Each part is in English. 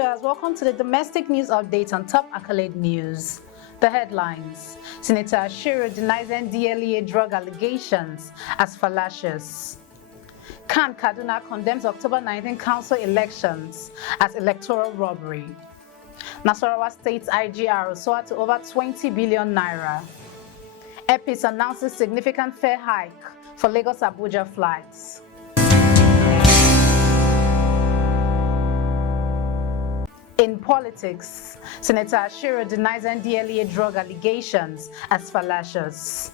viewers, welcome to the domestic news update on Top Accolade News. The headlines: Senator ASHIRU denies NDLEA drug allegations as fallacious. Kaduna condemns October 19 council elections as electoral robbery. Nasarawa State's IGR soared to over 20 billion naira. EPIS announces significant fare hike for Lagos-Abuja flights. In politics, Senator ASHIRU denies NDLEA drug allegations as fallacious.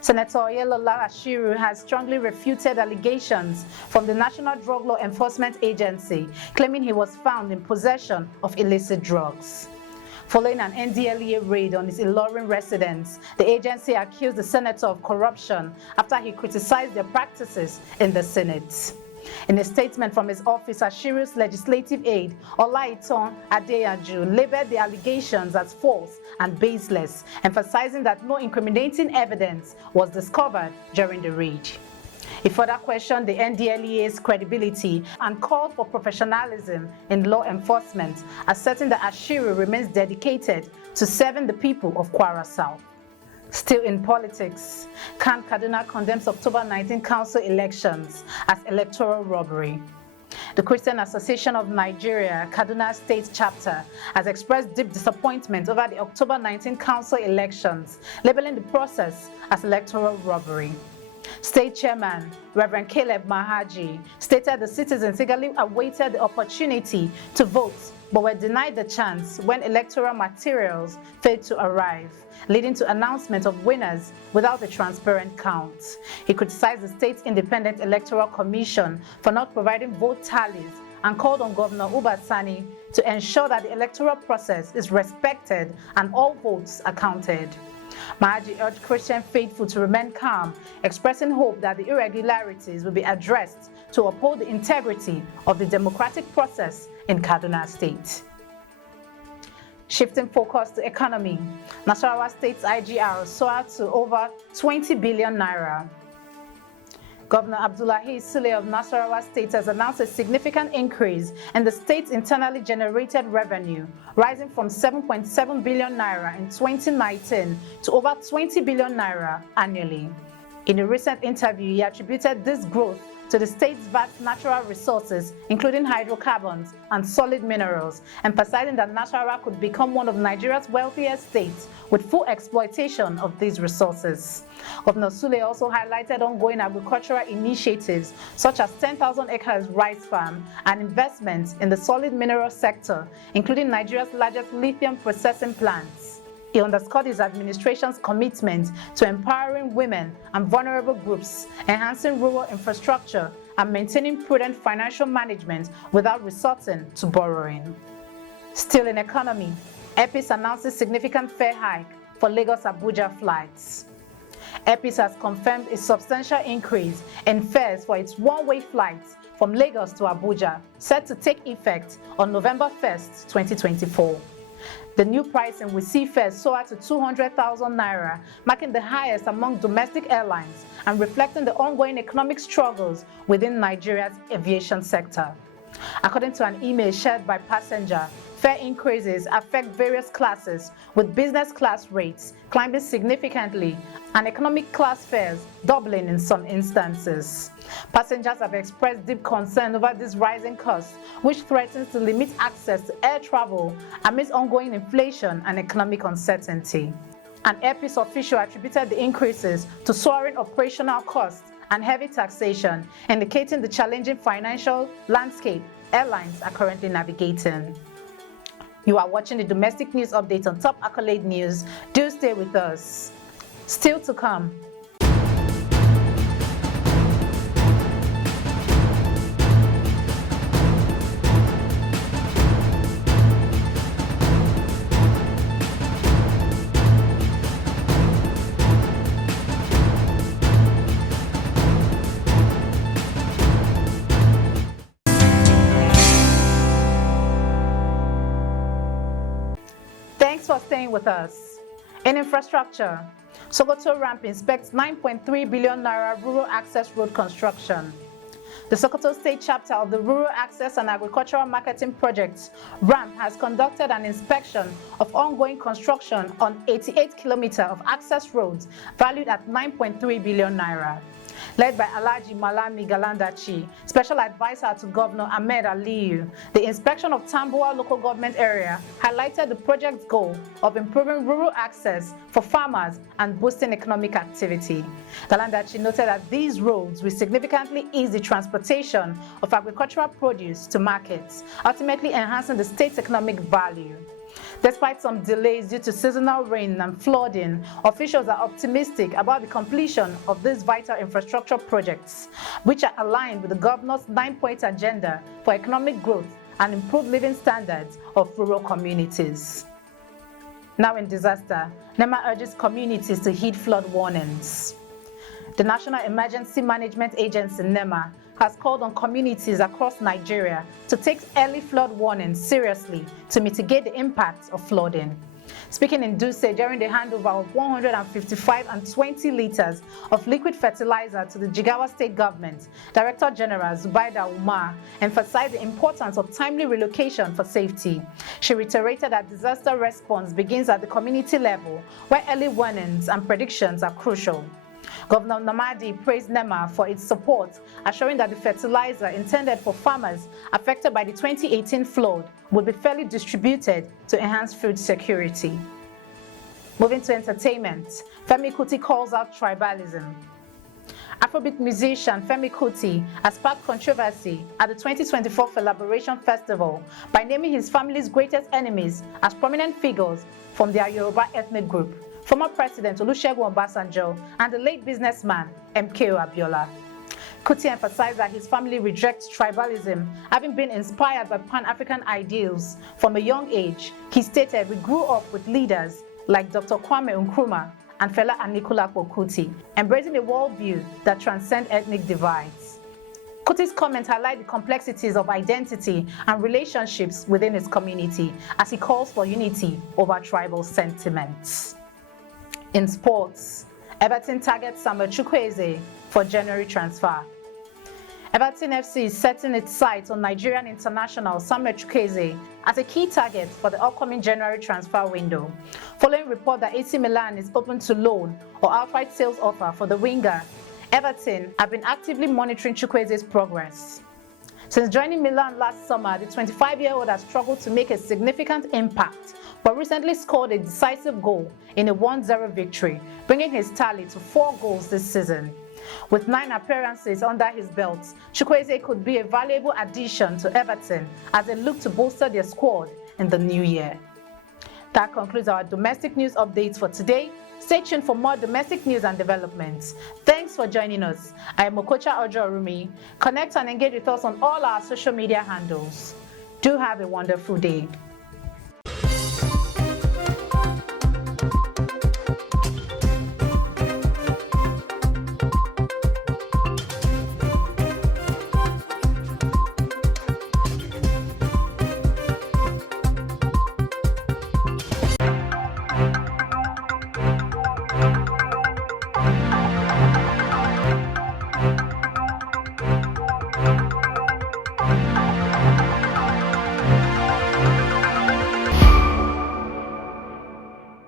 Senator Oyelolaashiru has strongly refuted allegations from the National Drug Law Enforcement Agency, claiming he was found in possession of illicit drugs. Following an NDLEA raid on his Ilorin residence, the agency accused the senator of corruption after he criticized their practices in the Senate. In a statement from his office, ASHIRU's legislative aide, Olaitan Adeyaju, labeled the allegations as false and baseless, emphasizing that no incriminating evidence was discovered during the raid. He further questioned the NDLEA's credibility and called for professionalism in law enforcement, asserting that ASHIRU remains dedicated to serving the people of Kwara South. Still in politics, Kaduna condemns October 19 council elections as electoral robbery. The Christian Association of Nigeria, Kaduna State chapter, has expressed deep disappointment over the October 19 council elections, labeling the process as electoral robbery. State Chairman Reverend Caleb Mahaji stated the citizens eagerly awaited the opportunity to vote but were denied the chance when electoral materials failed to arrive, leading to announcement of winners without a transparent count. He criticized the state's Independent Electoral Commission for not providing vote tallies and called on Governor Uba Sani to ensure that the electoral process is respected and all votes are counted. Mahaji urged Christian faithful to remain calm, expressing hope that the irregularities will be addressed to uphold the integrity of the democratic process in Kaduna State. Shifting focus to economy, Nasarawa State's IGR soared to over 20 billion naira. Governor Abdullahi Sule of Nasarawa State has announced a significant increase in the state's internally generated revenue, rising from 7.7 billion naira in 2019 to over 20 billion naira annually. In a recent interview, he attributed this growth to the state's vast natural resources, including hydrocarbons and solid minerals, emphasizing that Nasarawa could become one of Nigeria's wealthiest states with full exploitation of these resources. Governor Sule also highlighted ongoing agricultural initiatives such as 10,000 acres rice farm and investments in the solid mineral sector, including Nigeria's largest lithium processing plants. He underscored his administration's commitment to empowering women and vulnerable groups, enhancing rural infrastructure, and maintaining prudent financial management without resorting to borrowing. Still in economy, EPIS announces significant fare hike for Lagos-Abuja flights. EPIS has confirmed a substantial increase in fares for its one-way flights from Lagos to Abuja, set to take effect on November 1st, 2024. The new pricing will see fares soar to 200,000 naira, marking the highest among domestic airlines and reflecting the ongoing economic struggles within Nigeria's aviation sector. According to an email shared by passenger, fare increases affect various classes, with business class rates climbing significantly and economic class fares doubling in some instances. Passengers have expressed deep concern over these rising costs, which threatens to limit access to air travel amidst ongoing inflation and economic uncertainty. An EPIS official attributed the increases to soaring operational costs and heavy taxation, indicating the challenging financial landscape airlines are currently navigating. You are watching the domestic news update on Top Accolade News. Do stay with us. Still to come. Thanks for staying with us. In infrastructure, Sokoto Ramp inspects 9.3 billion naira rural access road construction. The Sokoto State chapter of the Rural Access and Agricultural Marketing Project, RAMP, has conducted an inspection of ongoing construction on 88 kilometers of access roads valued at 9.3 billion naira. Led by Alhaji Malami Galandachi, Special Advisor to Governor Ahmed Aliyu, the inspection of Tambuwal local government area highlighted the project's goal of improving rural access for farmers and boosting economic activity. Galandachi noted that these roads will significantly ease the transportation of agricultural produce to markets, ultimately enhancing the state's economic value. Despite some delays due to seasonal rain and flooding, officials are optimistic about the completion of these vital infrastructure projects, which are aligned with the governor's 9-point agenda for economic growth and improved living standards of rural communities. Now in disaster, NEMA urges communities to heed flood warnings. The National Emergency Management Agency, NEMA, has called on communities across Nigeria to take early flood warnings seriously to mitigate the impacts of flooding. Speaking in Duse during the handover of 155 and 20 liters of liquid fertilizer to the Jigawa State Government, Director General Zubaida Umar emphasized the importance of timely relocation for safety. She reiterated that disaster response begins at the community level, where early warnings and predictions are crucial. Governor Namadi praised NEMA for its support, assuring that the fertilizer intended for farmers affected by the 2018 flood will be fairly distributed to enhance food security. Moving to entertainment, Femi Kuti calls out tribalism. Afrobeat musician Femi Kuti has sparked controversy at the 2024 Collaboration Festival by naming his family's greatest enemies as prominent figures from their Yoruba ethnic group, former President Olusegun Obasanjo and the late businessman MKO Abiola. Kuti emphasized that his family rejects tribalism, having been inspired by Pan-African ideals from a young age. He stated, "We grew up with leaders like Dr. Kwame Nkrumah and Fela Anikulapo Kuti, embracing a worldview that transcends ethnic divides." Kuti's comments highlight the complexities of identity and relationships within his community as he calls for unity over tribal sentiments. In sports, Everton targets Samuel Chukwueze for January transfer. Everton FC is setting its sights on Nigerian international Samuel Chukwueze as a key target for the upcoming January transfer window, following report that AC Milan is open to loan or outright sales offer for the winger. Everton have been actively monitoring Chukwueze's progress. Since joining Milan last summer, the 25-year-old has struggled to make a significant impact, but recently scored a decisive goal in a 1-0 victory, bringing his tally to 4 goals this season. With 9 appearances under his belt, Chukwueze could be a valuable addition to Everton as they look to bolster their squad in the new year. That concludes our domestic news updates for today. Stay tuned for more domestic news and developments. Thanks for joining us. I am Okocha Ojo-Orumi. Connect and engage with us on all our social media handles. Do have a wonderful day.